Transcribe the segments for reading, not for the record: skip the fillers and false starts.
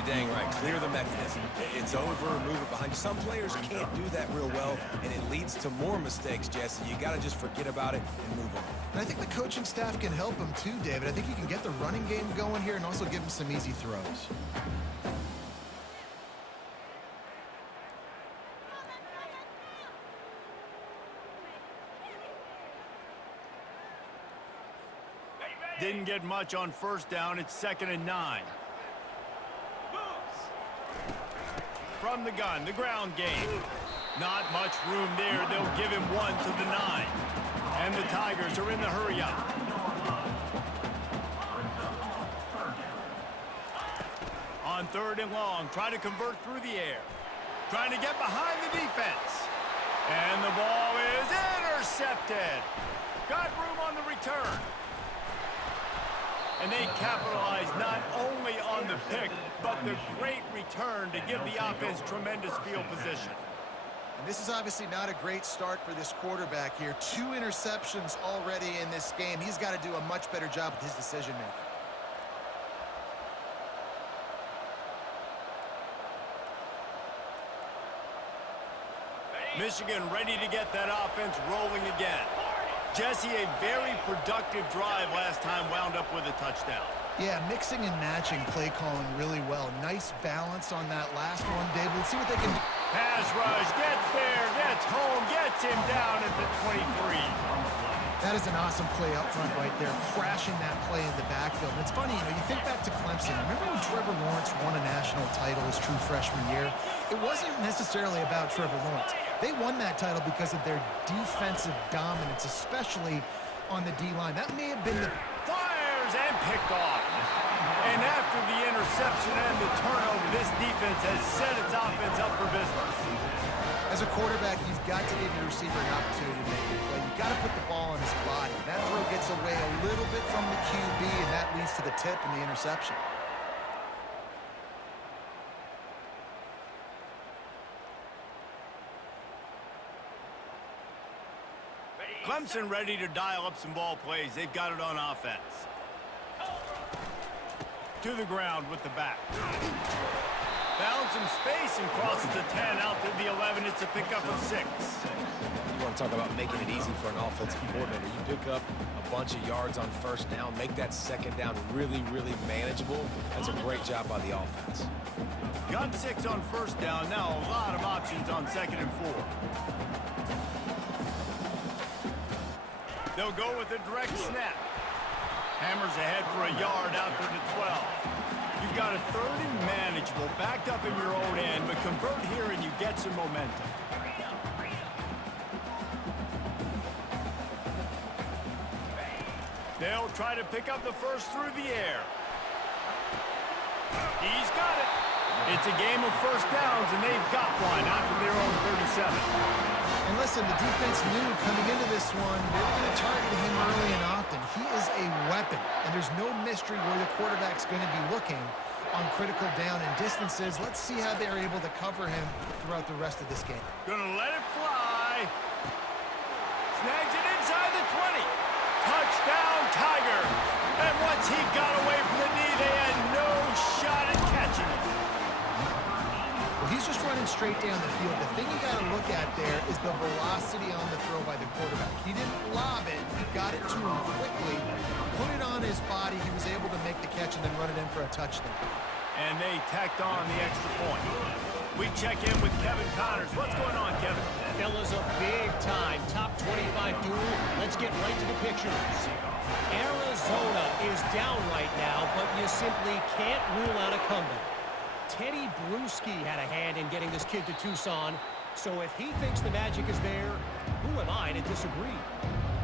You're dang right. Clear the mechanism. It's over, move it behind you. Some players can't do that real well, and it leads to more mistakes, Jesse. You got to just forget about it and move on. And I think the coaching staff can help him too, David. I think he can get the running game going here and also give him some easy throws. Didn't get much on first down. It's 2nd and 9. From the gun, the ground game. Not much room there. They'll give him 1 to the 9. And the Tigers are in the hurry up. On 3rd and long, try to convert through the air. Trying to get behind the defense. And the ball is intercepted. Got room on the return. And they capitalize not only on the pick, but the great return to give the offense tremendous field position. And this is obviously not a great start for this quarterback here. 2 interceptions already in this game. He's got to do a much better job with his decision-making. Michigan ready to get that offense rolling again. Jesse, a very productive drive last time, wound up with a touchdown. Yeah, mixing and matching play calling really well. Nice balance on that last one, David. Let's see what they can do. Pass rush, gets there, gets home, gets him down at the 23. That is an awesome play up front right there, crashing that play in the backfield. And it's funny, you think back to Clemson. Remember when Trevor Lawrence won a national title his true freshman year? It wasn't necessarily about Trevor Lawrence. They won that title because of their defensive dominance, especially on the D-line. That may have been the... Fires and picked off. And after the interception and the turnover, this defense has set its offense up for business. As a quarterback, you've got to give your receiver an opportunity to make a play. You've got to put the ball on his body. That throw gets away a little bit from the QB, and that leads to the tip and the interception. Clemson ready to dial up some ball plays. They've got it on offense. To the ground with the back. Found some space and crosses the 10 out to the 11. It's a pickup of 6. You want to talk about making it easy for an offensive coordinator. You pick up a bunch of yards on first down, make that second down really, really manageable. That's a great job by the offense. Got 6 on first down. Now a lot of options on 2nd and 4. They'll go with a direct snap. Hammers ahead for a yard out to the 12. You've got a 3rd and manageable, backed up in your own end, but convert here and you get some momentum. They'll try to pick up the first through the air. He's got it. It's a game of first downs, and they've got one out to their own 37. And listen, the defense knew coming into this one, they were going to target him early and often. He is a weapon, and there's no mystery where the quarterback's going to be looking on critical down and distances. Let's see how they're able to cover him throughout the rest of this game. Gonna let it fly. Snags it inside the 20. Touchdown, Tiger. And once he got away from the knee, they had no shot at catching him. He's just running straight down the field. The thing you got to look at there is the velocity on the throw by the quarterback. He didn't lob it. He got it to him quickly, put it on his body. He was able to make the catch and then run it in for a touchdown. And they tacked on the extra point. We check in with Kevin Connors. What's going on, Kevin? Fellas, a big-time top 25 duel. Let's get right to the pictures. Arizona is down right now, but you simply can't rule out a comeback. Teddy Bruschi had a hand in getting this kid to Tucson, so if he thinks the magic is there, who am I to disagree?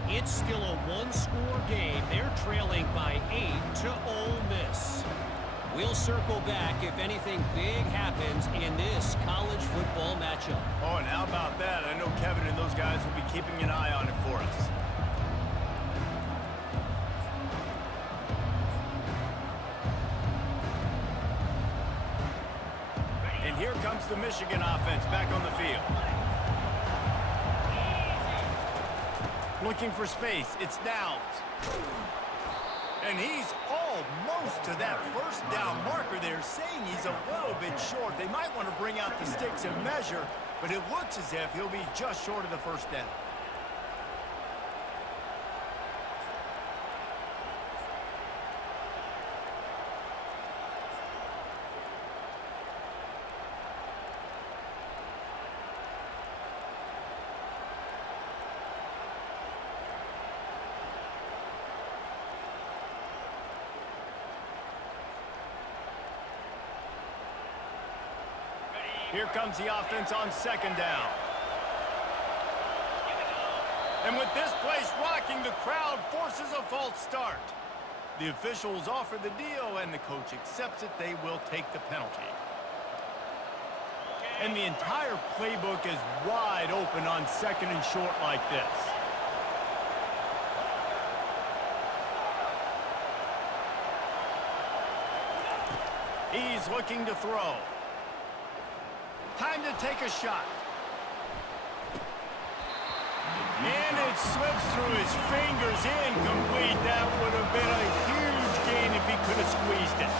It's still a one-score game. They're trailing by 8 to Ole Miss. We'll circle back if anything big happens in this college football matchup. Oh, and how about that? I know Kevin and those guys will be keeping an eye on it for us. Here comes the Michigan offense back on the field. Looking for space. It's Downs. And he's almost to that first down marker there, saying he's a bit short. They might want to bring out the sticks and measure, but it looks as if he'll be just short of the first down. Here comes the offense on second down. And with this place rocking, the crowd forces a false start. The officials offer the deal, and the coach accepts it. They will take the penalty. And the entire playbook is wide open on second and short like this. He's looking to throw. Time to take a shot. And it slips through his fingers, incomplete. That would have been a huge gain if he could have squeezed it.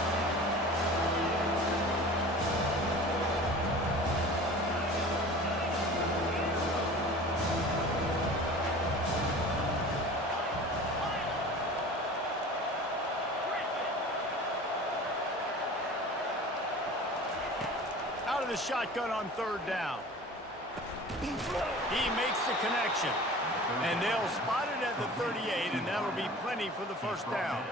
Out of the shotgun on third down. He makes the connection. And they'll spot it at the 38, and that'll be plenty for the first down.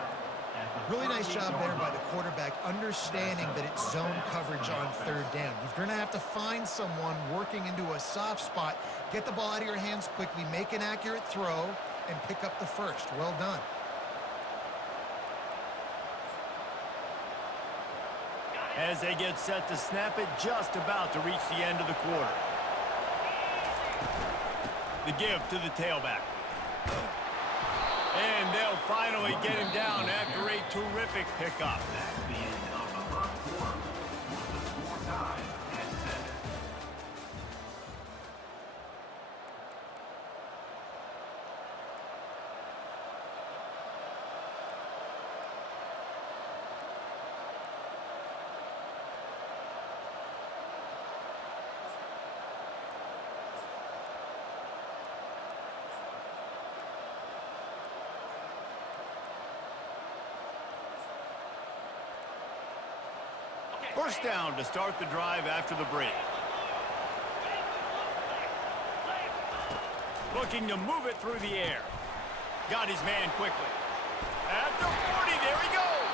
Really nice job there by the quarterback, understanding that it's zone coverage on third down. You're going to have to find someone working into a soft spot, get the ball out of your hands quickly, make an accurate throw, and pick up the first. Well done. As they get set to snap it, just about to reach the end of the quarter. The give to the tailback. And they'll finally get him down after a terrific pickup. First down to start the drive after the break. Looking to move it through the air. Got his man quickly. At the 40, there he goes.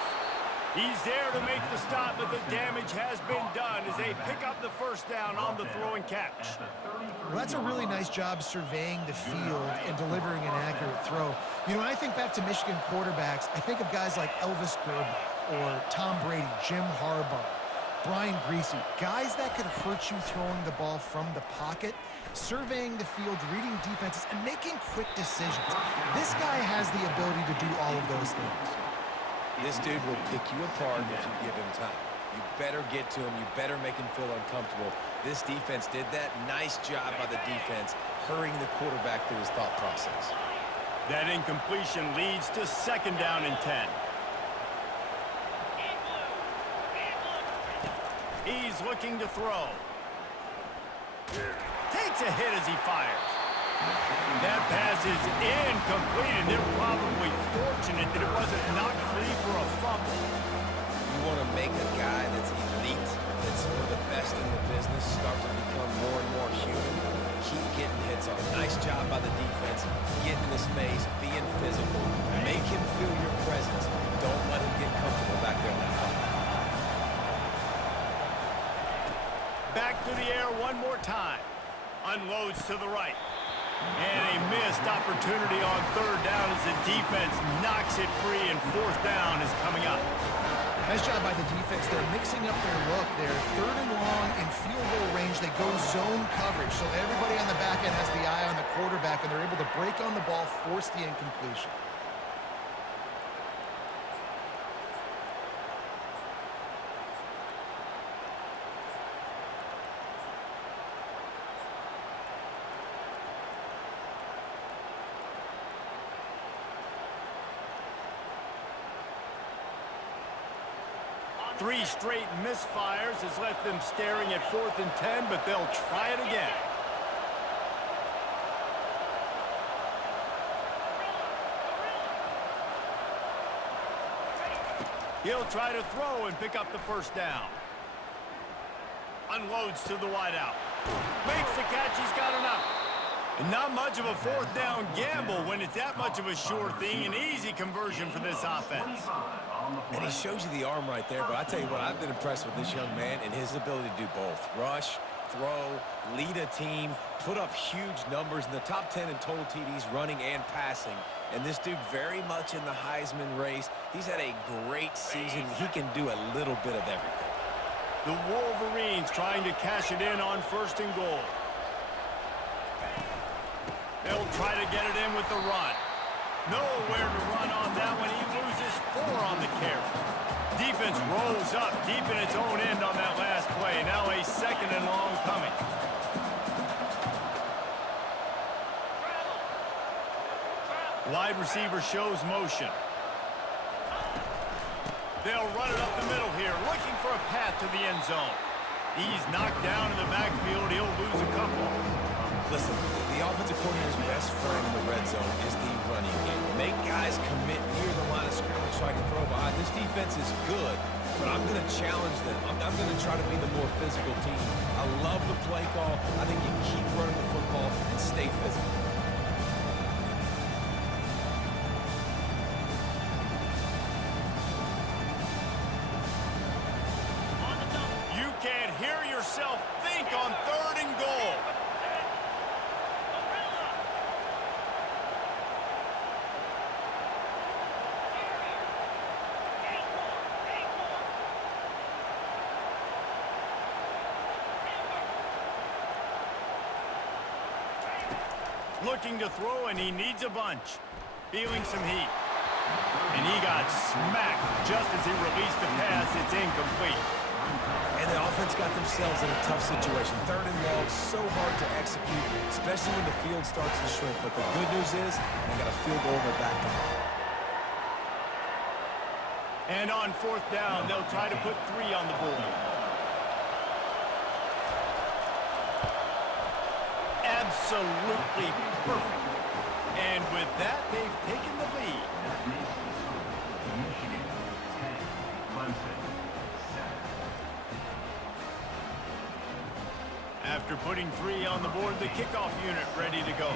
He's there to make the stop, but the damage has been done as they pick up the first down on the throw and catch. Well, that's a really nice job surveying the field and delivering an accurate throw. You know, when I think back to Michigan quarterbacks, I think of guys like Elvis Gerber or Tom Brady, Jim Harbaugh, Brian Greasy, guys that could hurt you throwing the ball from the pocket, surveying the field, reading defenses, and making quick decisions. This guy has the ability to do all of those things. This dude will pick you apart if you give him time. You better get to him. You better make him feel uncomfortable. This defense did that. Nice job by the defense, hurrying the quarterback through his thought process. That incompletion leads to second down and 10. He's looking to throw. Takes a hit as he fires. That pass is incomplete, and they're probably fortunate that it wasn't knocked free for a fumble. You want to make a guy that's elite, that's one of the best in the business, start to become more and more human. Keep getting hits on him. Nice job by the defense. Getting in his face, being physical. Make him feel your presence. Don't let him get comfortable back there in that pocket. Back to the air one more time. Unloads to the right. And a missed opportunity on third down as the defense knocks it free, and fourth down is coming up. Nice job by the defense. They're mixing up their look. They're third and long in field goal range. They go zone coverage. So everybody on the back end has the eye on the quarterback, and they're able to break on the ball, force the incompletion. 3 straight misfires has left them staring at 4th and 10, but they'll try it again. He'll try to throw and pick up the first down. Unloads to the wideout. Makes the catch. He's got enough. And not much of a 4th down gamble when it's that much of a sure thing. An easy conversion for this offense. And he shows you the arm right there, but I tell you what, I've been impressed with this young man and his ability to do both. Rush, throw, lead a team, put up huge numbers in the top 10 in total TDs running and passing. And this dude very much in the Heisman race. He's had a great season. He can do a little bit of everything. The Wolverines trying to cash it in on 1st and goal. They'll try to get it in with the run. Nowhere to run on that one. He loses 4 on the carry. Defense rolls up deep in its own end on that last play. Now a 2nd and long coming. Wide receiver shows motion. They'll run it up the middle here, looking for a path to the end zone. He's knocked down in the backfield. He'll lose a couple. Listen, the offensive coordinator's best friend in the red zone is the running game. Make guys commit near the line of scrimmage so I can throw behind. This defense is good, but I'm going to challenge them. I'm going to try to be the more physical team. I love the play call. I think you keep running the football and stay physical. You can't hear yourself think on 3rd and goal. Looking to throw, and he needs a bunch. Feeling some heat. And he got smacked just as he released the pass. It's incomplete. And the offense got themselves in a tough situation. 3rd and long, so hard to execute, especially when the field starts to shrink. But the good news is they got a field goal in their back pocket. And on 4th down, they'll try to put 3 on the board. Absolutely perfect. And with that, they've taken the lead. After putting 3 on the board, the kickoff unit ready to go.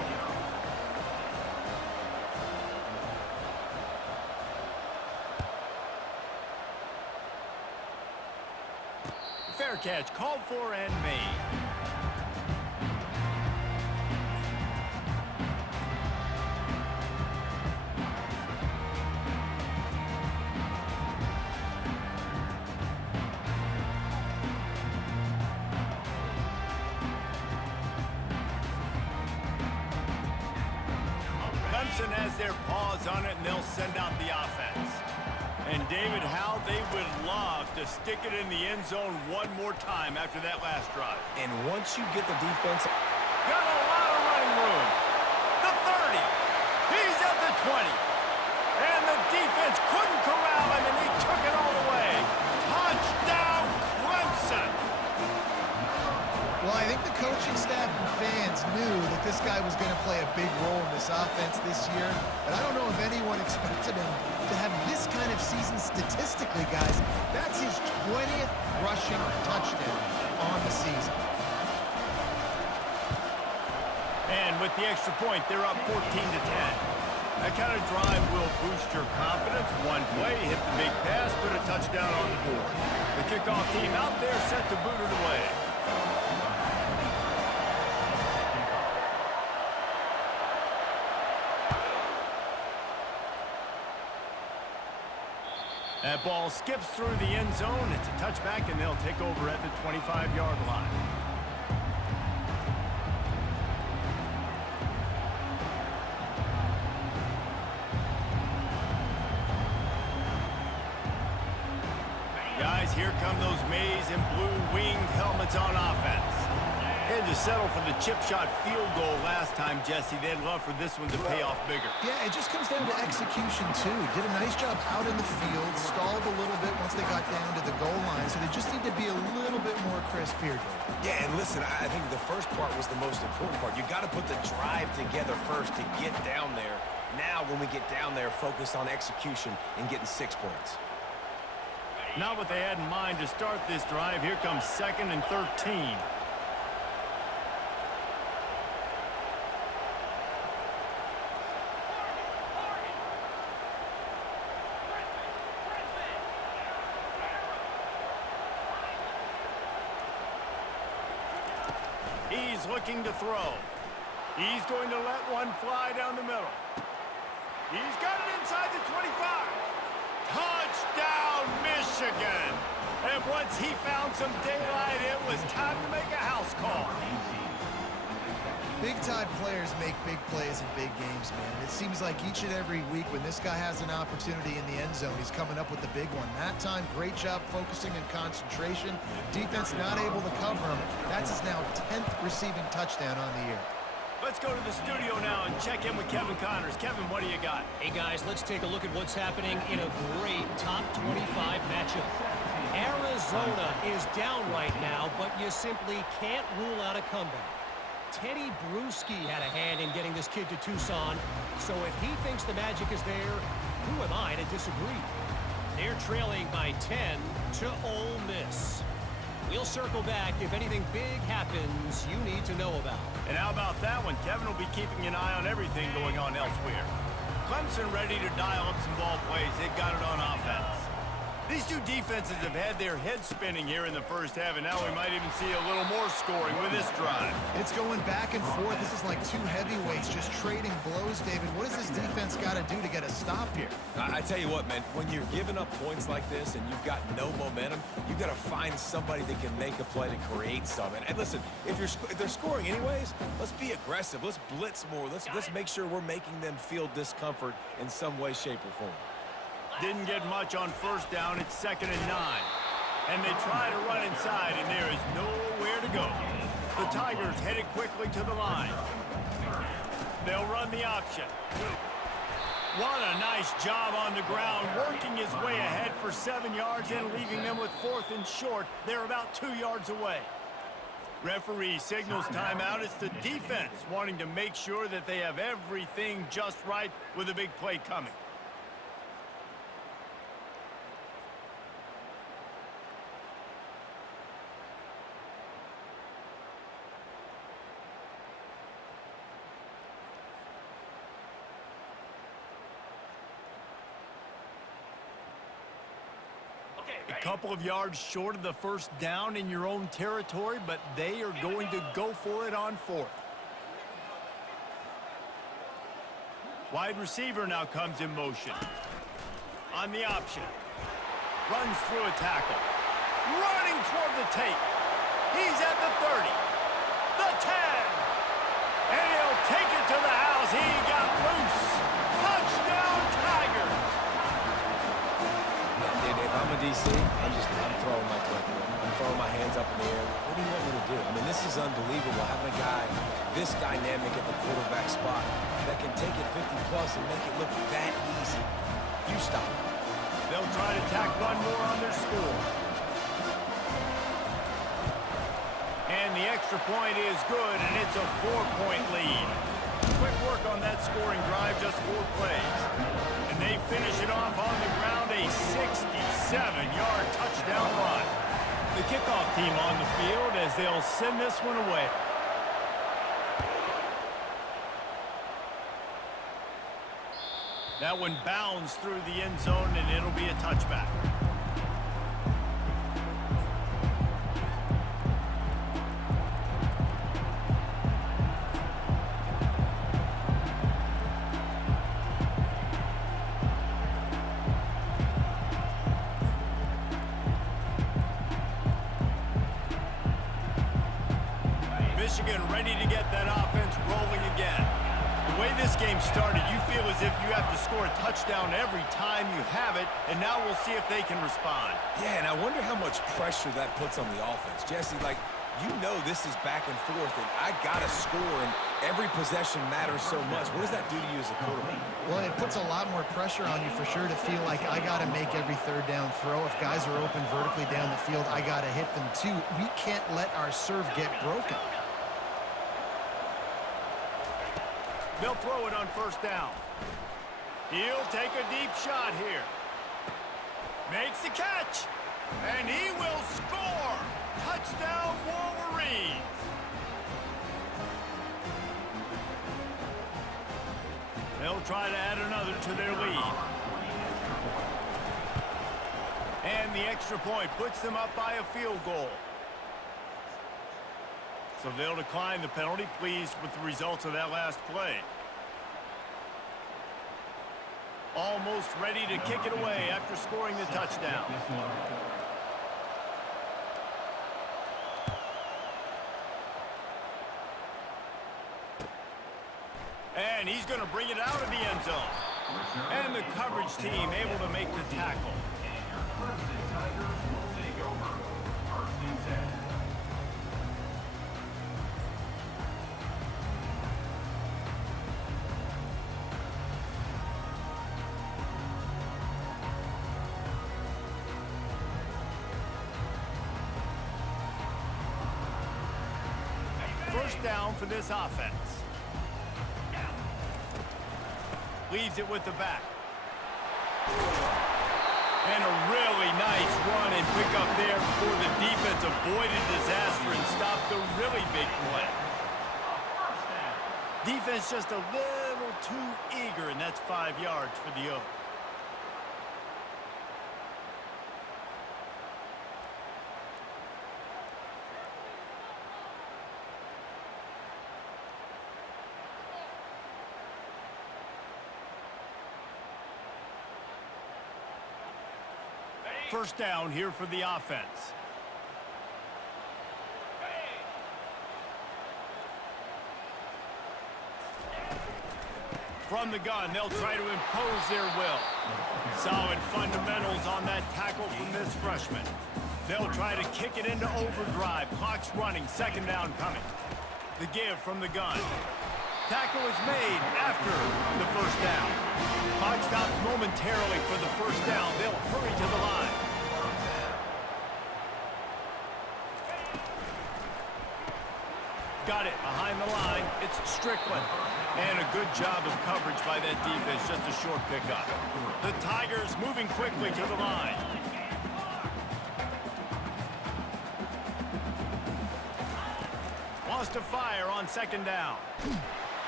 Fair catch called for and made. Clemson has their paws on it, and they'll send out the offense. And David, how they would love to stick it in the end zone one more time after that last drive. And once you get the defense... Got a lot of running room. The 30. He's at the 20. And the defense couldn't corral him, and he took it all the way. Touchdown, Clemson. Well, I think the coaching staff and fans knew that this guy was going to play a big role in this offense this year, but I don't know if anyone expected him to have this kind of season statistically, guys. That's his 20th rushing touchdown on the season. And with the extra point, they're up 14-10. That kind of drive will boost your confidence. One play, hit the big pass, put a touchdown on the board. The kickoff team out there set to boot it away. That ball skips through the end zone. It's a touchback, and they'll take over at the 25-yard line. Guys, here come those maize and blue winged helmets on offense. Had to settle for the chip shot field goal last time, Jesse. They'd love for this one to pay off bigger. Yeah, it just comes down to execution, too. Did a nice job out in the field, stalled a little bit once they got down to the goal line, so they just need to be a little bit more crisp here, Dave. Yeah, and listen, I think the first part was the most important part. You got to put the drive together first to get down there. Now, when we get down there, focus on execution and getting 6 points. Not what they had in mind to start this drive. Here comes 2nd and 13. He's looking to throw. He's going to let one fly down the middle. He's got it inside the 25. Touchdown, Michigan. And once he found some daylight, it was time to make a house call. Big-time players make big plays in big games, man. And it seems like each and every week when this guy has an opportunity in the end zone, he's coming up with the big one. That time, great job focusing and concentration. Defense not able to cover him. That's his now 10th receiving touchdown on the year. Let's go to the studio now and check in with Kevin Connors. Kevin, what do you got? Hey, guys, let's take a look at what's happening in a great top 25 matchup. Arizona is down right now, but you simply can't rule out a comeback. Teddy Bruschi had a hand in getting this kid to Tucson, so if he thinks the magic is there, who am I to disagree? They're trailing by 10 to Ole Miss. We'll circle back if anything big happens you need to know about. And how about that one? Kevin will be keeping an eye on everything going on elsewhere. Clemson ready to dial up some ball plays. They've got it on offense. These two defenses have had their heads spinning here in the first half, and now we might even see a little more scoring with this drive. It's going back and forth. This is like two heavyweights just trading blows, David. What does this defense got to do to get a stop here? I tell you what, man, when you're giving up points like this and you've got no momentum, you've got to find somebody that can make a play to create something. And listen, if they're scoring anyways, let's be aggressive. Let's blitz more. Let's make sure we're making them feel discomfort in some way, shape, or form. Didn't get much on first down. It's 2nd and 9. And they try to run inside, and there is nowhere to go. The Tigers headed quickly to the line. They'll run the option. What a nice job on the ground, working his way ahead for 7 yards and leaving them with 4th and short. They're about 2 yards away. Referee signals timeout. It's the defense wanting to make sure that they have everything just right with a big play coming. A couple of yards short of the first down in your own territory, but they are going to go for it on 4th. Wide receiver now comes in motion. On the option. Runs through a tackle. Running toward the tape. He's at the 30. The 10. And he'll take it to the house. He got loose. Touchdown, Tigers. If I'm a DC, I'm throwing my clipboard. I'm throwing my hands up in the air. What do you want me to do? I mean, this is unbelievable, having a guy this dynamic at the quarterback spot that can take it 50-plus and make it look that easy. You stop it. They'll try to tack one more on their score. And the extra point is good, and it's a 4-point lead. Quick work on that scoring drive, just 4 plays. And they finish it off on the ground, a 67-yard touchdown run. The kickoff team on the field as they'll send this one away. That one bounds through the end zone, and it'll be a touchback. Michigan ready to get that offense rolling again. The way this game started, you feel as if you have to score a touchdown every time you have it, and now we'll see if they can respond. Yeah, and I wonder how much pressure that puts on the offense. Jesse, like, You know this is back and forth, and I got to score, and every possession matters so much. What does that do to you as a quarterback? Well, it puts a lot more pressure on you for sure to feel like I got to make every third down throw. If guys are open vertically down the field, I got to hit them too. We can't let our serve get broken. They'll throw it on first down. He'll take a deep shot here. Makes the catch. And he will score. Touchdown, Wolverines. They'll try to add another to their lead. And the extra point puts them up by a field goal. So they'll decline the penalty, pleased with the results of that last play. Almost ready to kick it away after scoring the touchdown. And he's going to bring it out of the end zone. And the coverage team able to make the tackle. First down for this offense. Leaves it with the back. And a really nice run and pick up there before the defense avoided disaster and stopped the really big play. Defense just a little too eager, and that's 5 yards for the Oaks. First down here for the offense. From the gun, they'll try to impose their will. Solid fundamentals on that tackle from this freshman. They'll try to kick it into overdrive. Clock's running, second down coming. The give from the gun. Tackle is made after the first down. Clock stops momentarily for the first down. They'll hurry to the line. Got it behind the line. It's Strickland. And a good job of coverage by that defense. Just a short pickup. The Tigers moving quickly to the line. Wants to fire on second down.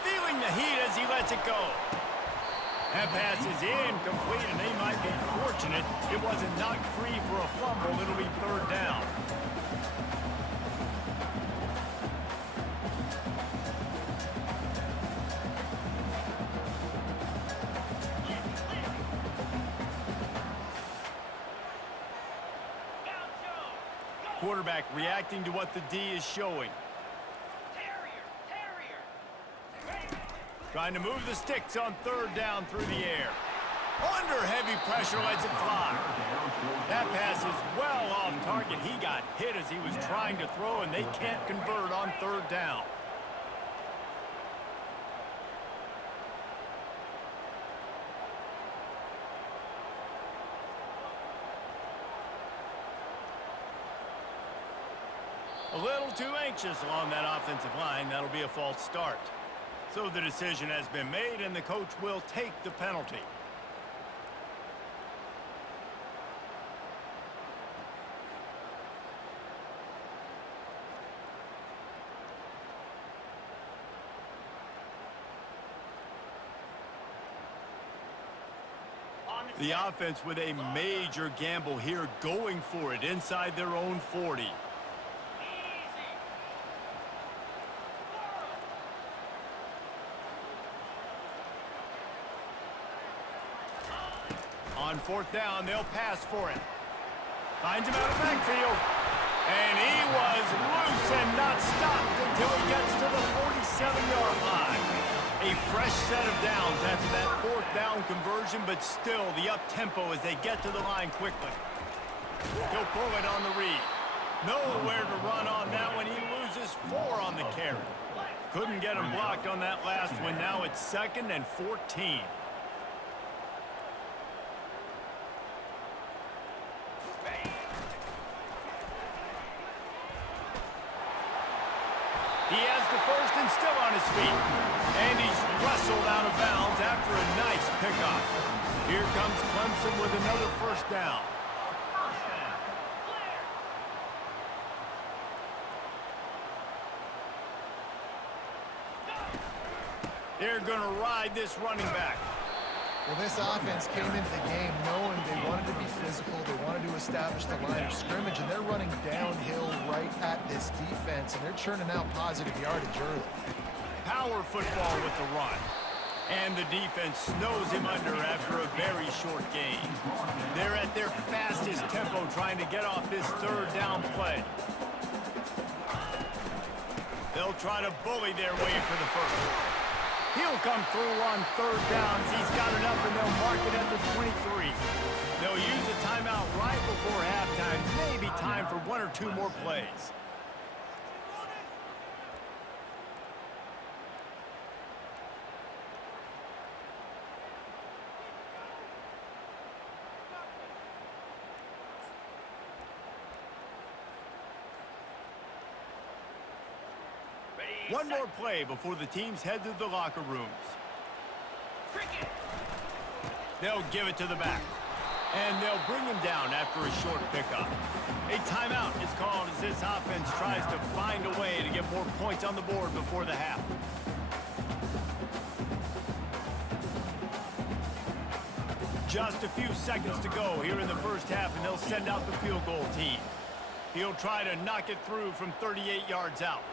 Feeling the heat as he lets it go. That pass is incomplete, and they might be fortunate it wasn't knocked free for a fumble. It'll be third down. Quarterback reacting to what the D is showing. Trying to move the sticks on third down through the air. Under heavy pressure, lets it fly. That pass is well off target. He got hit as he was trying to throw, and they can't convert on third down. A little too anxious along that offensive line. That'll be a false start. So the decision has been made, and the coach will take the penalty. The offense with a major gamble here, going for it inside their own 40. On fourth down, they'll pass for it. Finds him out of backfield. And he was loose and not stopped until he gets to the 47-yard line. A fresh set of downs after that fourth down conversion, but still the up-tempo as they get to the line quickly. He'll pull it on the read. Nowhere to run on that one. He loses 4 on the carry. Couldn't get him blocked on that last one. Now it's 2nd and 14. He has the first and still on his feet. And he's wrestled out of bounds after a nice pickup. Here comes Clemson with another first down. They're going to ride this running back. Well, this offense came into the game knowing they wanted to be physical, they wanted to establish the line of scrimmage, and they're running downhill right at this defense, and they're churning out positive yardage early. Power football with the run. And the defense snows him under after a very short gain. They're at their fastest tempo trying to get off this 3rd down play. They'll try to bully their way for the first. He'll come through on 3rd downs. He's got enough, and they'll mark it at the 23. They'll use a timeout right before halftime. Maybe time for 1 or 2 more plays. One more play before the teams head to the locker rooms. They'll give it to the back. And they'll bring him down after a short pickup. A timeout is called as this offense tries to find a way to get more points on the board before the half. Just a few seconds to go here in the first half, and they'll send out the field goal team. He'll try to knock it through from 38 yards out.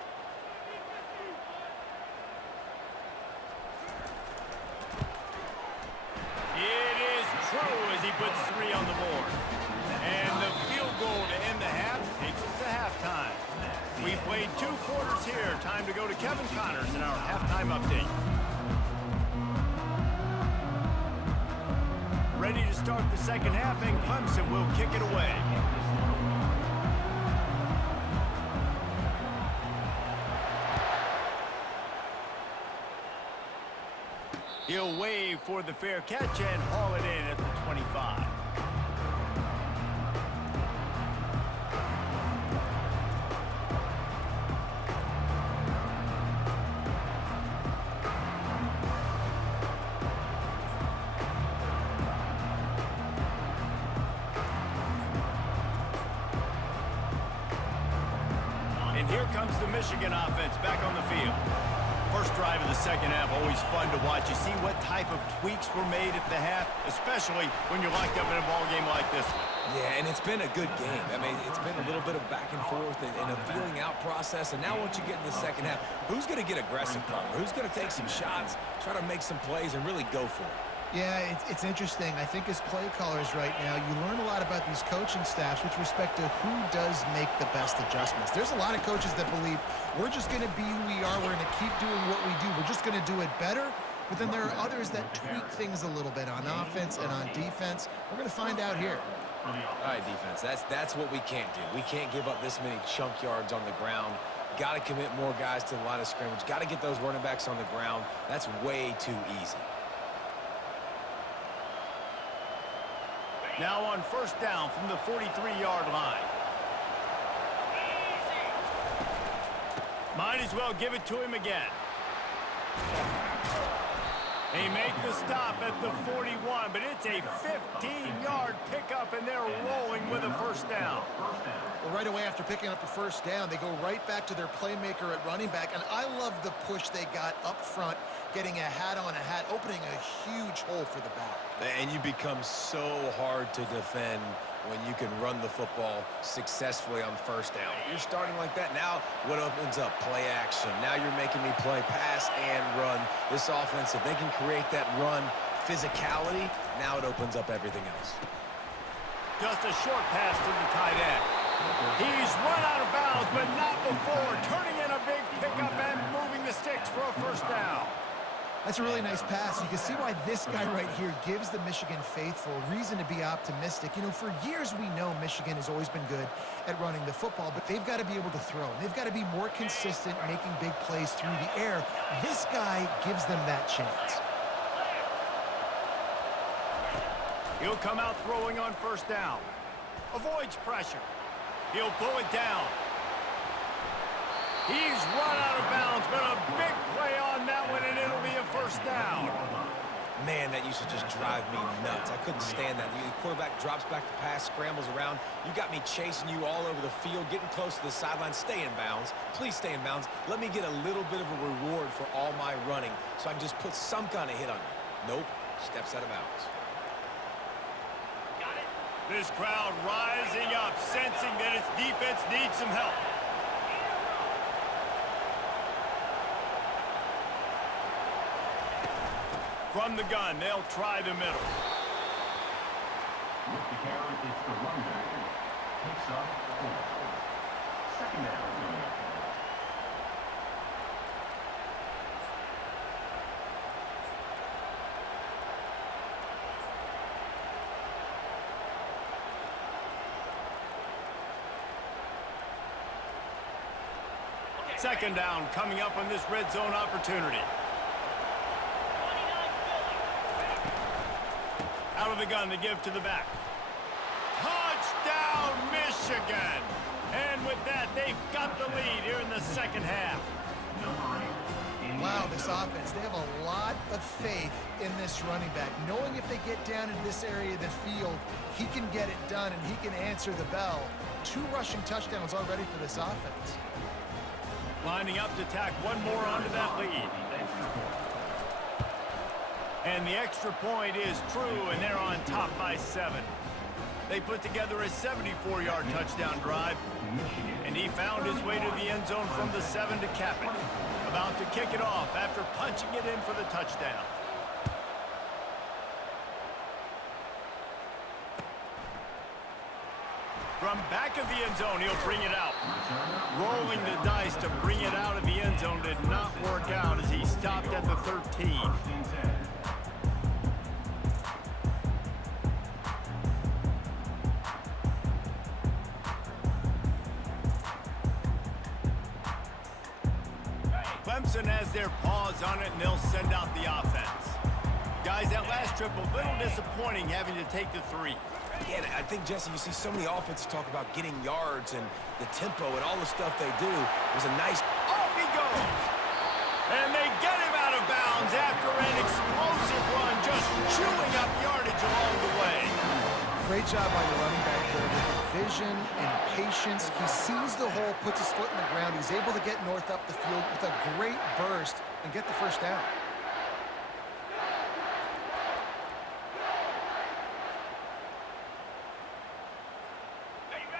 It is true as he puts 3 on the board. And the field goal to end the half takes us to halftime. We've played 2 quarters here. Time to go to Kevin Connors in our halftime update. Ready to start the second half, and Clemson will kick it away. He'll wave for the fair catch and haul it in at the 25. And here comes the Michigan offense back on the field. First drive of the second half, always fun to watch. You see what type of tweaks were made at the half, especially when you're locked up in a ball game like this one. Yeah, and it's been a good game. I mean, it's been a little bit of back and forth and a feeling out process. And now once you get in the second half, who's going to get aggressive, Palmer? Who's going to take some shots, try to make some plays, and really go for it? Yeah, it's interesting. I think as play callers right now, you learn a lot about these coaching staffs with respect to who does make the best adjustments. There's a lot of coaches that believe we're just going to be who we are. We're going to keep doing what we do. We're just going to do it better. But then there are others that tweak things a little bit on offense and on defense. We're going to find out here. All right, defense, that's what we can't do. We can't give up this many chunk yards on the ground. Got to commit more guys to the line of scrimmage. Got to get those running backs on the ground. That's way too easy. Now on first down from the 43-yard line. Might as well give it to him again. They make the stop at the 41, but it's a 15-yard pickup, and they're rolling with a first down. Well, right away after picking up a first down, they go right back to their playmaker at running back, and I love the push they got up front, getting a hat on a hat, opening a huge hole for the back. And you become so hard to defend when you can run the football successfully on first down. You're starting like that. Now what opens up? Play action. Now you're making me play pass and run. This offense, if they can create that run physicality, now it opens up everything else. Just a short pass to the tight end. He's run out of bounds, but not before turning in a big pickup and moving the sticks for a first down. That's a really nice pass. You can see why this guy right here gives the Michigan faithful reason to be optimistic. You know, for years we know Michigan has always been good at running the football, but they've got to be able to throw. They've got to be more consistent making big plays through the air. This guy gives them that chance. He'll come out throwing on first down. Avoids pressure. He'll pull it down. He's run out of bounds, but a big play on that one, and it'll be a first down. Man, that used to just drive me nuts. I couldn't stand that. The quarterback drops back to pass, scrambles around. You got me chasing you all over the field, getting close to the sideline. Stay in bounds. Please stay in bounds. Let me get a little bit of a reward for all my running so I can just put some kind of hit on you. Nope. Steps out of bounds. This crowd rising up, sensing that its defense needs some help. From the gun, they'll try the middle. With the carry, it's the running back. Picks up 4. Second down. Second down coming up on this red zone opportunity. Out of the gun to give to the back. Touchdown, Michigan! And with that, they've got the lead here in the second half. Wow, this offense, they have a lot of faith in this running back. Knowing if they get down into this area of the field, he can get it done and he can answer the bell. 2 rushing touchdowns already for this offense. Lining up to tack one more onto that lead. And the extra point is true, and they're on top by 7. They put together a 74-yard touchdown drive, and he found his way to the end zone from the 7 to cap it. About to kick it off after punching it in for the touchdown. From back of the end zone, he'll bring it out. Rolling the dice to bring it out of the end zone did not work out as he stopped at the 13. Clemson has their paws on it, and they'll send out the offense. Guys, that last trip, a little disappointing having to take the 3. Yeah, I think, Jesse, you see so many offenses talk about getting yards and the tempo and all the stuff they do. It was a nice... Off he goes! And they get him out of bounds after an explosive run, just chewing up yardage along the way. Great job by the running back there with the vision and patience. He sees the hole, puts his foot in the ground. He's able to get north up the field with a great burst and get the first down.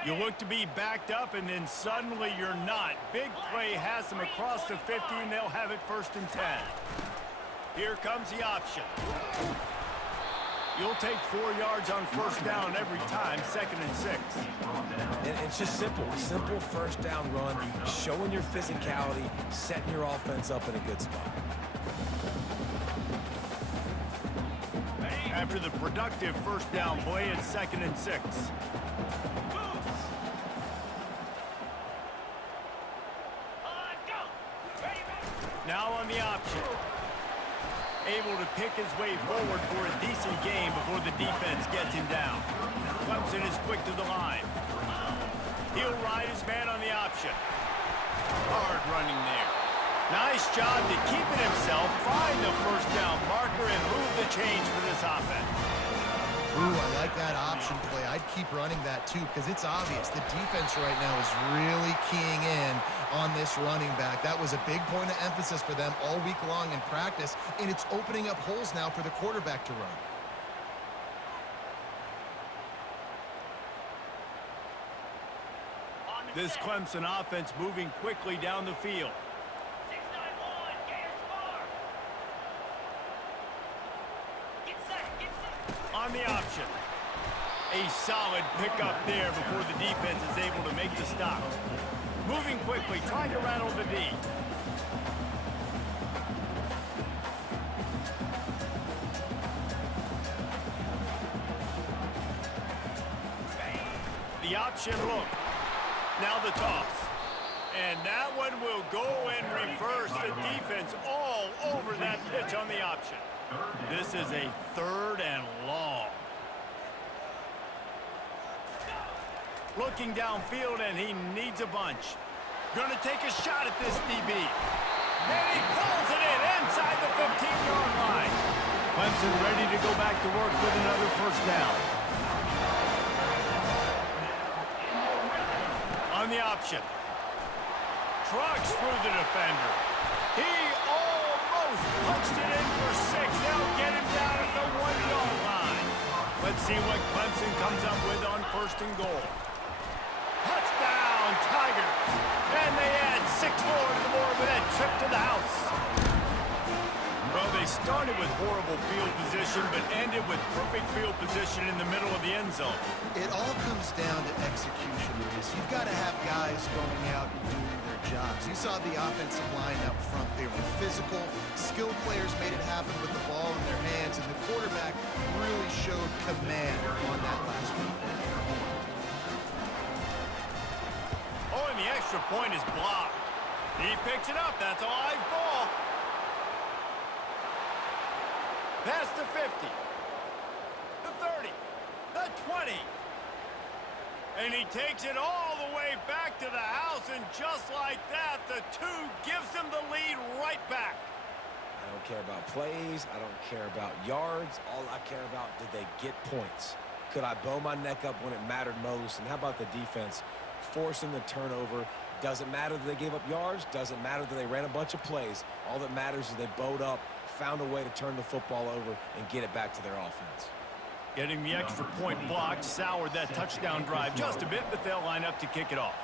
You look to be backed up, and then suddenly you're not. Big play has them across the 50, and they'll have it 1st and 10. Here comes the option. You'll take 4 yards on first down every time, 2nd and 6. And it's just simple. Simple first down run, showing your physicality, setting your offense up in a good spot. After the productive first down play, it's 2nd and 6. Now on the option. Able to pick his way forward for a decent game before the defense gets him down. Clemson is quick to the line. He'll ride his man on the option. Hard running there. Nice job to keep it himself, find the first down marker, and move the change for this offense. Ooh, I like that option play. I'd keep running that too because it's obvious the defense right now is really keying in on this running back. That was a big point of emphasis for them all week long in practice, and it's opening up holes now for the quarterback to run. This Clemson offense moving quickly down the field. On the option. A solid pickup there before the defense is able to make the stop. Moving quickly, trying to rattle the D. the option look. Now the toss. And that one will go and reverse the defense all over that pitch on the option. This is a 3rd and long. Looking downfield, and he needs a bunch. Gonna take a shot at this DB. And he pulls it in inside the 15-yard line. Clemson ready to go back to work with another first down. On the option. Trucks through the defender. He almost punched it in for 6. They'll get him down at the 1-yard line. Let's see what Clemson comes up with on 1st and goal. Touchdown, Tigers. And they add 6 more to the board with that trip to the house. Well, they started with horrible field position, but ended with perfect field position in the middle of the end zone. It all comes down to execution, Lucas. You've got to have guys going out and doing their jobs. You saw the offensive line up front. They were physical. Skilled players made it happen with the ball in their hands, and the quarterback really showed command on that last one. Oh, and the extra point is blocked. He picks it up. That's a live ball. Past the 50, the 30, the 20. And he takes it all the way back to the house, and just like that, the 2 gives them the lead right back. I don't care about plays. I don't care about yards. All I care about, did they get points? Could I bow my neck up when it mattered most? And how about the defense forcing the turnover? Doesn't matter that they gave up yards. Doesn't matter that they ran a bunch of plays. All that matters is they bowed up, found a way to turn the football over and get it back to their offense. Getting the extra point blocked soured that touchdown drive just a bit, but they'll line up to kick it off.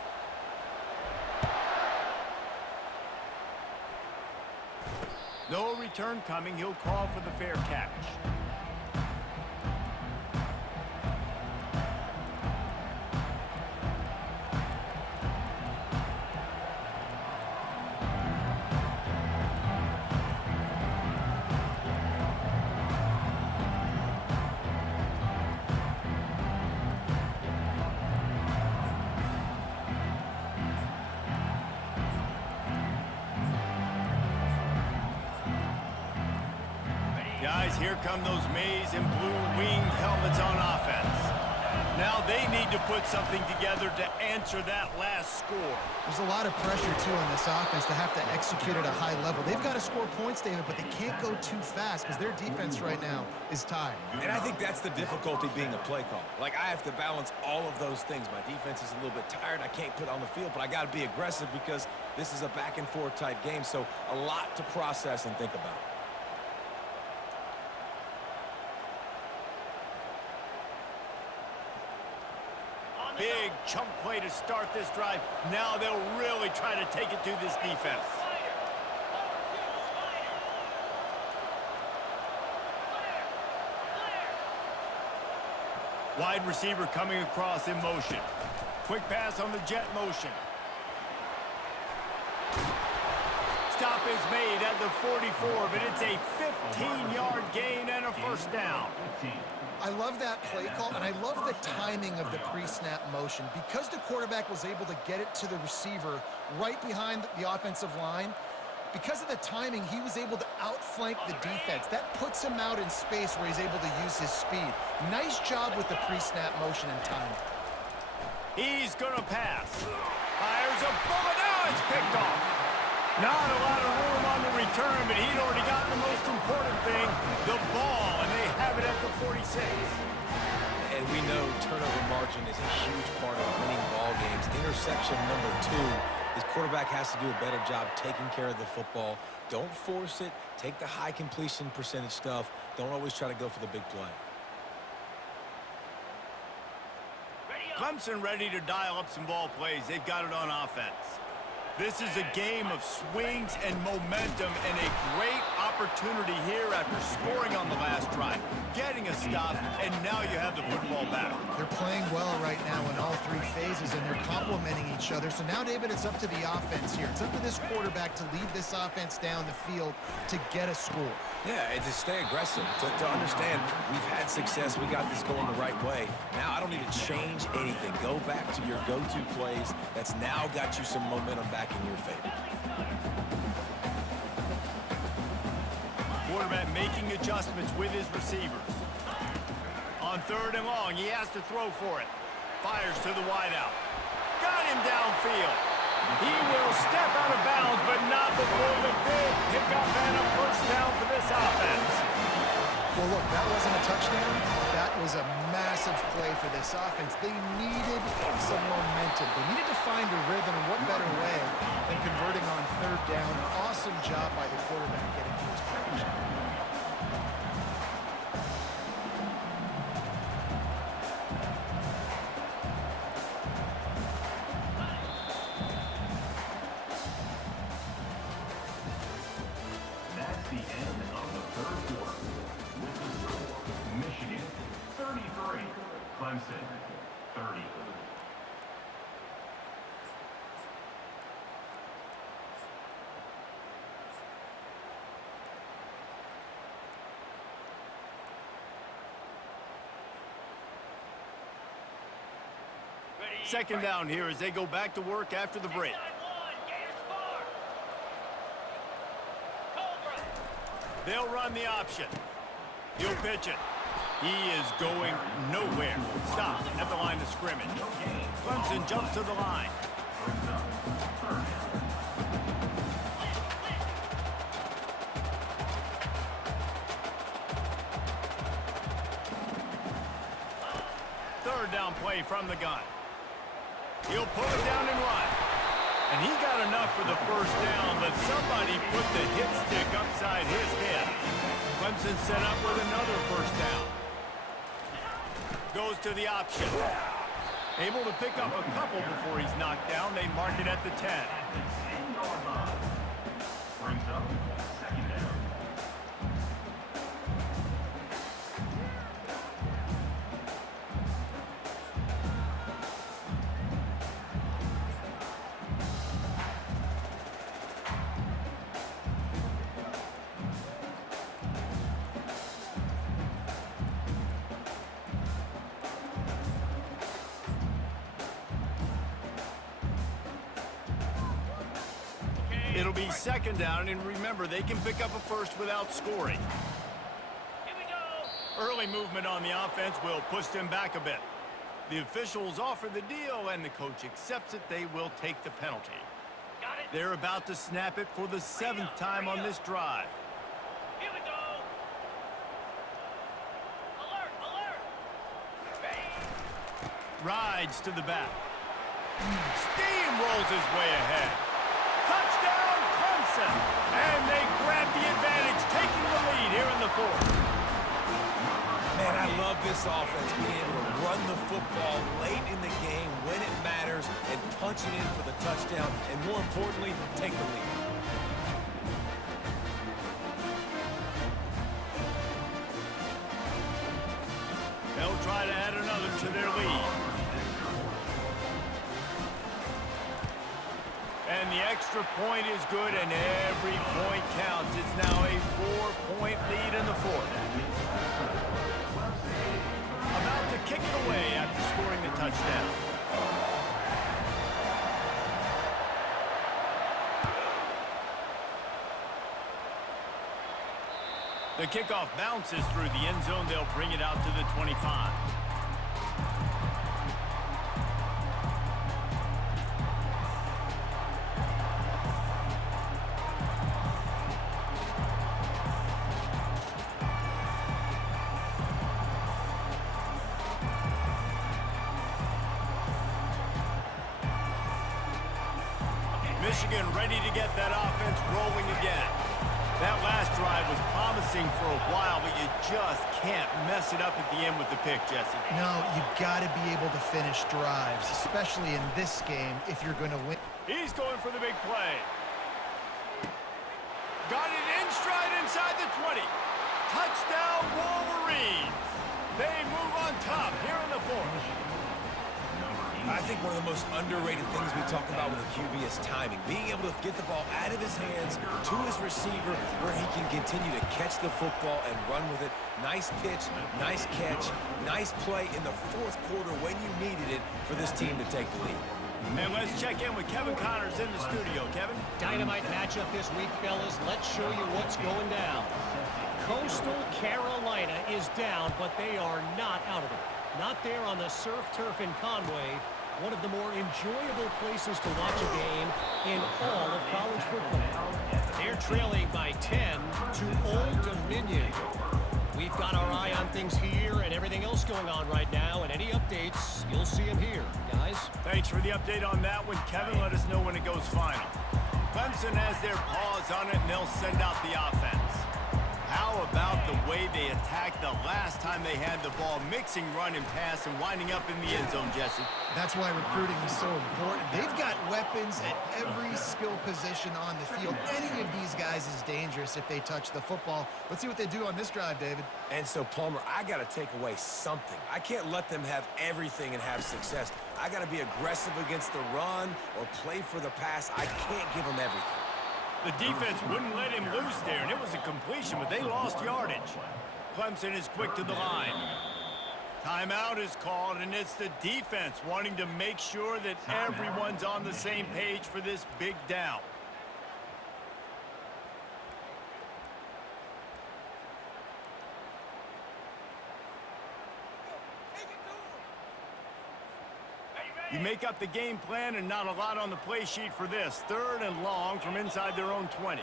No return coming. He'll call for the fair catch. Guys, here come those maize and blue-winged helmets on offense. Now they need to put something together to answer that last score. There's a lot of pressure, too, on this offense to have to execute at a high level. They've got to score points, David, but they can't go too fast because their defense right now is tired. And I think that's the difficulty being a play caller. Like, I have to balance all of those things. My defense is a little bit tired. I can't put on the field, but I got to be aggressive because this is a back-and-forth type game, so a lot to process and think about. Big chunk play to start this drive. Now they'll really try to take it to this defense. Wide receiver coming across in motion. Quick pass on the jet motion. Stop is made at the 44, but it's a 15-yard gain and a first down. I love that play call, and I love the timing of the pre-snap motion. Because the quarterback was able to get it to the receiver right behind the offensive line, because of the timing, he was able to outflank the defense. That puts him out in space where he's able to use his speed. Nice job with the pre-snap motion and timing. He's going to pass. Fires a bullet. Now it's picked off. Not a lot of room on the return, but he'd already gotten the most important thing, the ball, and they have it at the 46. And we know turnover margin is a huge part of winning ball games. Interception number 2. This quarterback has to do a better job taking care of the football. Don't force it. Take the high completion percentage stuff. Don't always try to go for the big play. Clemson ready to dial up some ball plays. They've got it on offense. This is a game of swings and momentum and a great opportunity here after scoring on the last drive, getting a stop, and now you have the football back. They're playing well right now in all three phases, and they're complementing each other. So now, David, it's up to the offense here. It's up to this quarterback to lead this offense down the field to get a score. Yeah, and to stay aggressive, to understand we've had success, we got this going the right way. Now I don't need to change anything. Go back to your go-to plays. That's now got you some momentum back in your favor. Quarterback making adjustments with his receivers. On 3rd and long, he has to throw for it. Fires to the wideout. Got him downfield. He will step out of bounds, but not before the big pickup and a first down for this offense. Well, look, that wasn't a touchdown. That was a massive play for this offense. They needed some momentum. They needed to find a rhythm, and what better way than converting on 3rd down. An awesome job by the quarterback getting to his position. That's the end of the 3rd quarter. With the score, Michigan 33, Clemson 30. Second down here as they go back to work after the break. They'll run the option. He'll pitch it. He is going nowhere. Stop at the line of scrimmage. Clemson jumps to the line. Third down play from the gun. He'll pull it down and run. And he got enough for the first down, but somebody put the hit stick upside his head. Clemson set up with another first down. Goes to the option. Able to pick up a couple before he's knocked down. They mark it at the 10. Brings up 2nd down. It'll be 2nd down, and remember, they can pick up a first without scoring. Here we go. Early movement on the offense will push them back a bit. The officials offer the deal, and the coach accepts it. They will take the penalty. Got it. They're about to snap it for the 7th time on this drive. Here we go. Alert, alert. Ready. Rides to the back. Steamrolls his way ahead. Touchdown, Clemson! And they grab the advantage, taking the lead here in the 4th. Man, I love this offense being able to run the football late in the game when it matters and punch it in for the touchdown, and more importantly, take the lead. They'll try to add another to their lead. And the extra point is good, and every point counts. It's now a 4-point lead in the 4th. About to kick it away after scoring the touchdown. The kickoff bounces through the end zone. They'll bring it out to the 25. Michigan ready to get that offense rolling again. That last drive was promising for a while, but you just can't mess it up at the end with the pick, Jesse. No, you got to be able to finish drives, especially in this game if you're going to win. He's going for the big play. Got it in stride inside the 20. Touchdown, Wolverines. They move on top here in the fourth. I think one of the most underrated things we talk about with a QB is timing. Being able to get the ball out of his hands to his receiver where he can continue to catch the football and run with it. Nice pitch, nice catch, nice play in the fourth quarter when you needed it for this team to take the lead. And let's check in with Kevin Connors in the studio. Kevin? Dynamite matchup this week, fellas. Let's show you what's going down. Coastal Carolina is down, but they are not out of it. Not there on the surf turf in Conway, one of the more enjoyable places to watch a game in all of college football. They're trailing by 10 to Old Dominion. We've got our eye on things here and everything else going on right now, and any updates, you'll see them here, guys. Thanks for the update on that one, Kevin. Let us know when it goes final. Clemson has their paws on it, and they'll send out the offense. How about the way they attacked the last time they had the ball, mixing run and pass and winding up in the end zone, Jesse? That's why recruiting is so important. They've got weapons at every skill position on the field. Any of these guys is dangerous if they touch the football. Let's see what they do on this drive, David. And so, Palmer, I got to take away something. I can't let them have everything and have success. I got to be aggressive against the run or play for the pass. I can't give them everything. The defense wouldn't let him loose there, and it was a completion, but they lost yardage. Clemson is quick to the line. Timeout is called, and it's the defense wanting to make sure that everyone's on the same page for this big down. You make up the game plan and not a lot on the play sheet for this. 3rd and long from inside their own 20.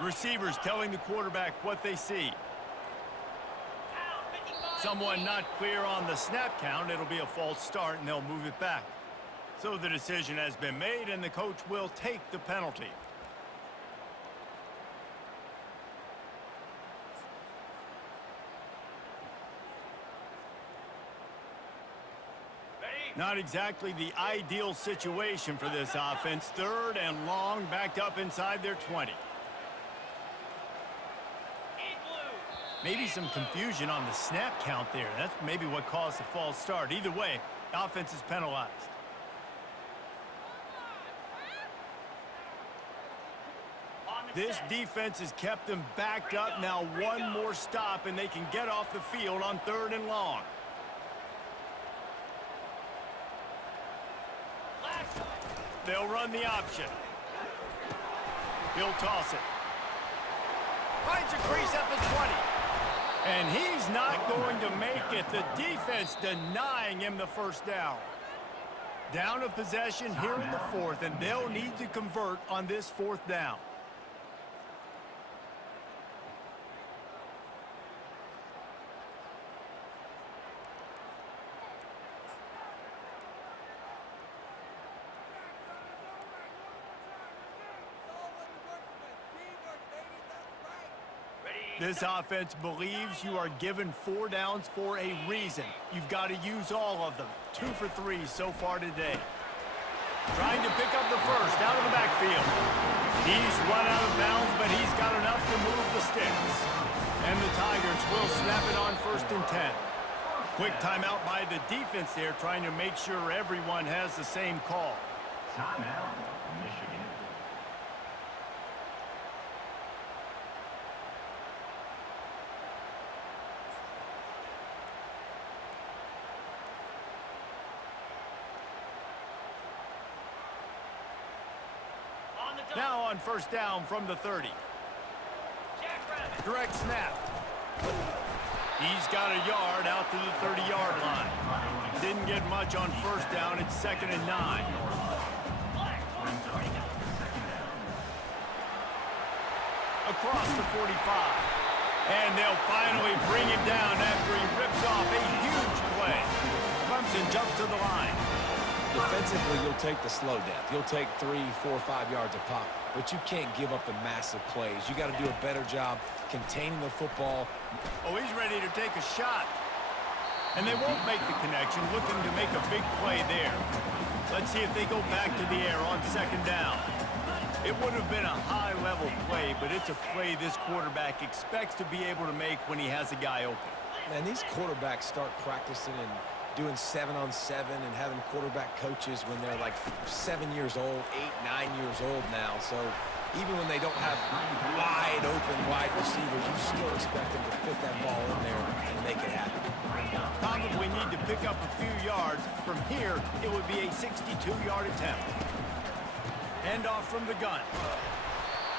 Receivers telling the quarterback what they see. Someone not clear on the snap count. It'll be a false start, and they'll move it back. So the decision has been made, and the coach will take the penalty. Not exactly the ideal situation for this offense. 3rd and long, backed up inside their 20. Maybe some confusion on the snap count there. That's maybe what caused the false start. Either way, the offense is penalized. This defense has kept them backed up. Now one more stop, and they can get off the field on 3rd and long. They'll run the option. He'll toss it. Finds a crease at the 20. And he's not going to make it. The defense denying him the first down. Down a possession here in the 4th, and they'll need to convert on this 4th down. This offense believes you are given 4 downs for a reason. You've got to use all of them. 2 for 3 so far today. Trying to pick up the first out of the backfield. He's run out of bounds, but he's got enough to move the sticks. And the Tigers will snap it on 1st and 10. Quick timeout by the defense there, trying to make sure everyone has the same call. Timeout, Michigan. Now on 1st down from the 30. Direct snap. He's got a yard out to the 30-yard line. Didn't get much on 1st down. It's 2nd and 9. Across the 45. And they'll finally bring him down after he rips off a huge play. Clemson jumps to the line. Defensively, you'll take the slow death. You'll take 3, 4, 5 yards a pop, but you can't give up the massive plays. You got to do a better job containing the football. Oh, he's ready to take a shot. And they won't make the connection, looking to make a big play there. Let's see if they go back to the air on second down. It would have been a high-level play, but it's a play this quarterback expects to be able to make when he has a guy open. Man, these quarterbacks start practicing and doing 7-on-7 and having quarterback coaches when they're like 7 years old, 8, 9 years old now. So even when they don't have wide open wide receivers, you still expect them to fit that ball in there and make it happen. Probably need to pick up a few yards. From here, it would be a 62-yard attempt. Hand off from the gun.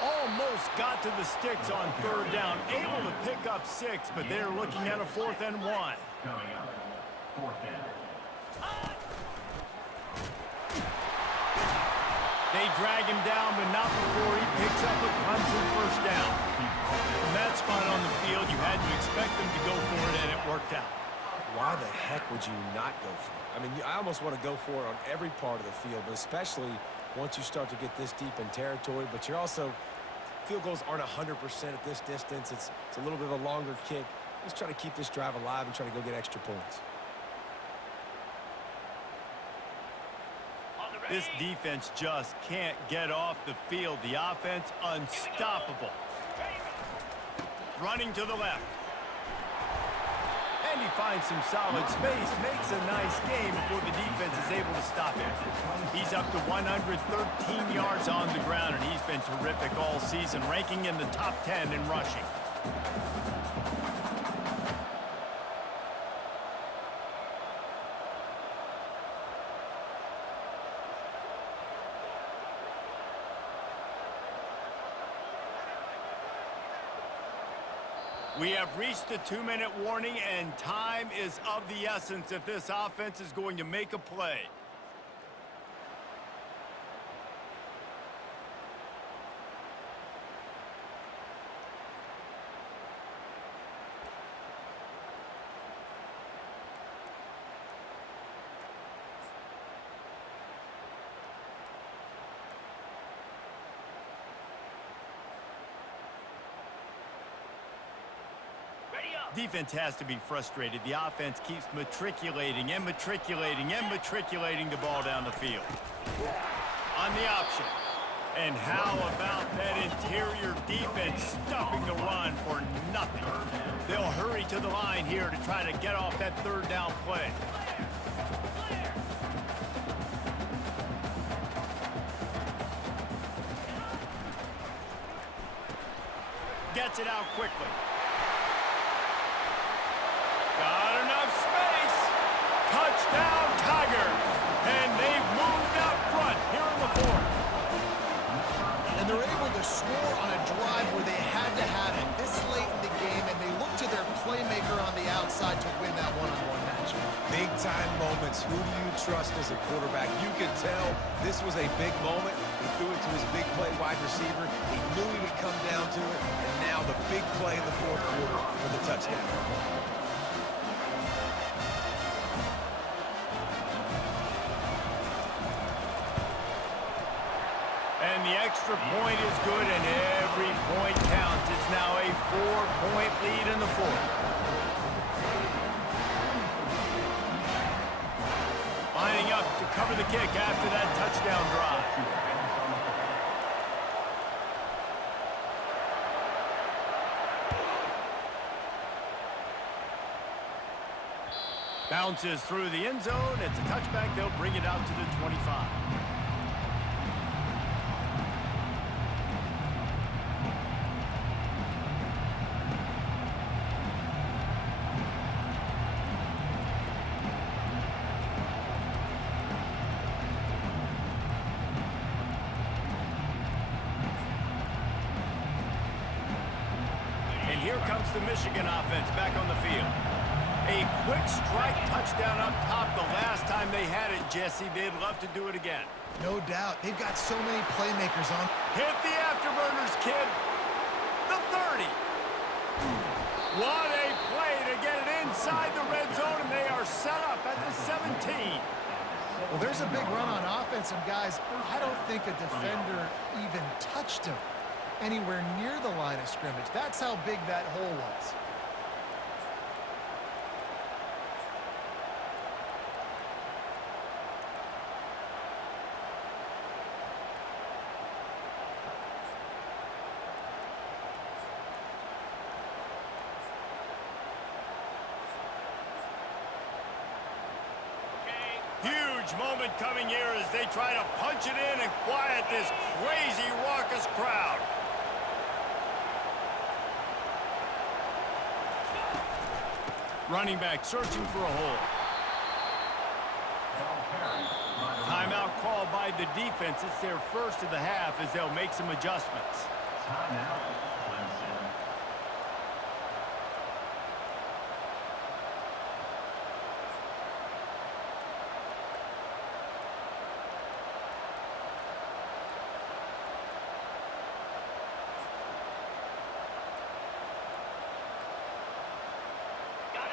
Almost got to the sticks on third down. Able to pick up 6, but they're looking at a 4th and 1. Coming up, 4th down. They drag him down, but not before he picks up a Clemson first down. From that spot on the field, you had to expect them to go for it, and it worked out. Why the heck would you not go for it? I mean, I almost want to go for it on every part of the field, but especially once you start to get this deep in territory. But you're also, field goals aren't 100% at this distance. It's a little bit of a longer kick. Let's try to keep this drive alive and try to go get extra points. This defense just can't get off the field. The offense unstoppable. Running to the left. And he finds some solid space, makes a nice game before the defense is able to stop him. He's up to 113 yards on the ground, and he's been terrific all season, ranking in the top 10 in rushing. We have reached the 2-minute warning, and time is of the essence if this offense is going to make a play. Defense has to be frustrated. The offense keeps matriculating and matriculating and matriculating the ball down the field. On the option. And how about that interior defense stuffing the run for nothing? They'll hurry to the line here to try to get off that third down play. Gets it out quickly. Got enough space. Touchdown, Tigers. And they've moved out front here in the 4th. And they're able to score on a drive where they had to have it this late in the game, and they look to their playmaker on the outside to win that one-on-one matchup. Big-time moments. Who do you trust as a quarterback? You could tell this was a big moment. He threw it to his big play wide receiver. He knew he would come down to it, and now the big play in the 4th quarter for the touchdown. And the extra point is good, and every point counts. It's now a 4-point lead in the 4th. Lining up to cover the kick after that touchdown drive. Bounces through the end zone. It's a touchback. They'll bring it out to the 25. Here comes the Michigan offense back on the field. A quick strike touchdown up top the last time they had it, Jesse. They'd love to do it again. No doubt. They've got so many playmakers on. Hit the afterburners, kid. The 30. What a play to get it inside the red zone, and they are set up at the 17. Well, there's a big run on offense, and guys, I don't think a defender even touched him anywhere near the line of scrimmage. That's how big that hole was. Huge moment coming here as they try to punch it in and quiet this crazy, raucous crowd. Running back searching for a hole. Timeout called by the defense. It's their first of the half as they'll make some adjustments. Timeout, Clemson.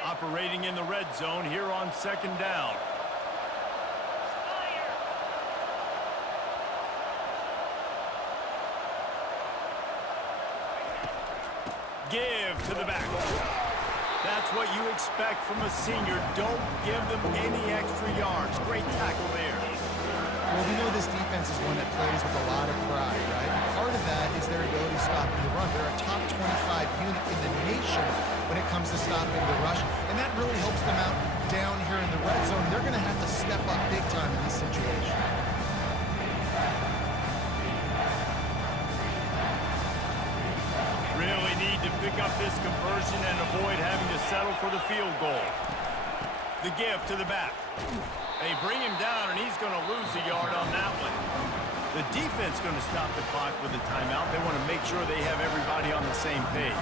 Operating in the red zone here on second down. Give to the back. That's what you expect from a senior. Don't give them any extra yards. Great tackle there. Well, we know this defense is one that plays with a lot of pride, right? And part of that is their ability to stop the run. They're a top 25 unit in the nation when it comes to stopping the rush, and that really helps them out down here in the red zone. They're going to have to step up big time in this situation. Really need to pick up this conversion and avoid having to settle for the field goal. The give to the back. They bring him down, and he's going to lose a yard on that one. The defense going to stop the clock with a timeout. They want to make sure they have everybody on the same page.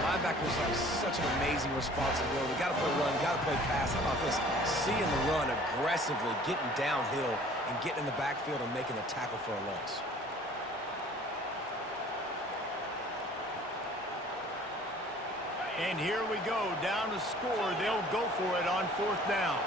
Linebackers have such an amazing responsibility. Got to play run, got to play pass. How about this? Seeing the run aggressively, getting downhill, and getting in the backfield and making a tackle for a loss. And here we go, down to score. They'll go for it on fourth down.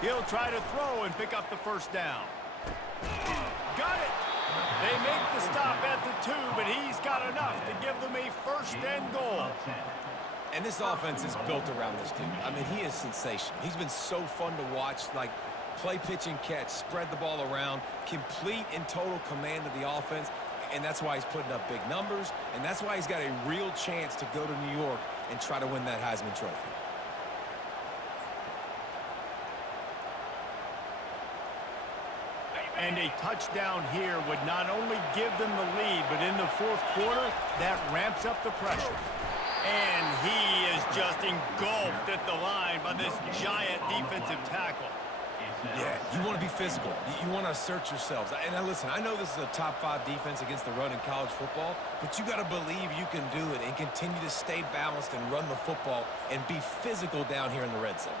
He'll try to throw and pick up the first down. Got it! They make the stop at the 2, but he's got enough to give them a first and goal. And this offense is built around this dude. I mean, he is sensational. He's been so fun to watch, like play, pitch, and catch, spread the ball around, complete and total command of the offense, and that's why he's putting up big numbers, and that's why he's got a real chance to go to New York and try to win that Heisman Trophy. And a touchdown here would not only give them the lead, but in the fourth quarter, that ramps up the pressure. And he is just engulfed at the line by this giant defensive tackle. Yeah, you want to be physical. You want to assert yourselves. And now listen, I know this is a top 5 defense against the run in college football, but you got to believe you can do it and continue to stay balanced and run the football and be physical down here in the red zone.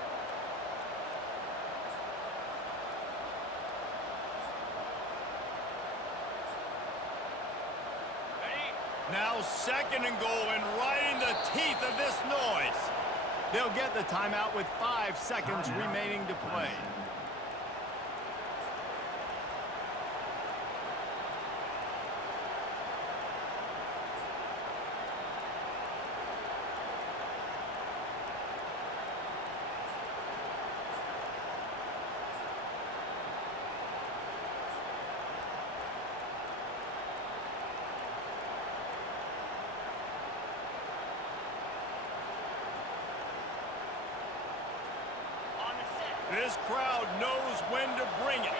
Now second and goal, and right in the teeth of this noise. They'll get the timeout with 5 seconds remaining to play. This crowd knows when to bring it.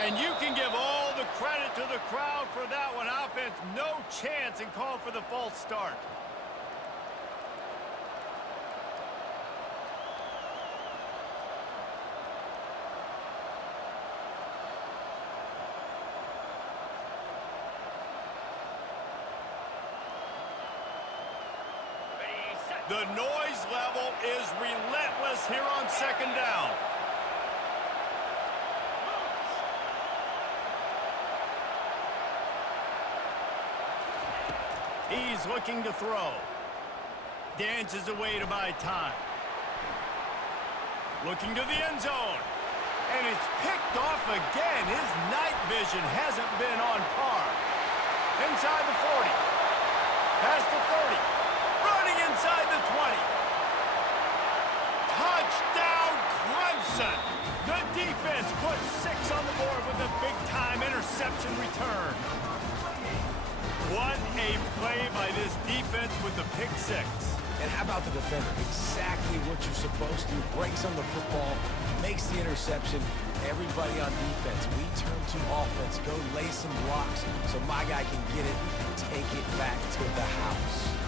And you can give all the credit to the crowd for that one. Offense, no chance, and call for the false start. The noise level is relentless here on second down. He's looking to throw. Dances away to buy time. Looking to the end zone. And it's picked off again. His night vision hasn't been on par. Inside the 40. Past the 30. Running inside the 20. Touchdown, Clemson! The defense puts 6 on the board with a big-time interception return. What a play by this defense with the pick 6. And how about the defender? Exactly what you're supposed to. Breaks on the football, makes the interception. Everybody on defense, we turn to offense. Go lay some blocks so my guy can get it and take it back to the house.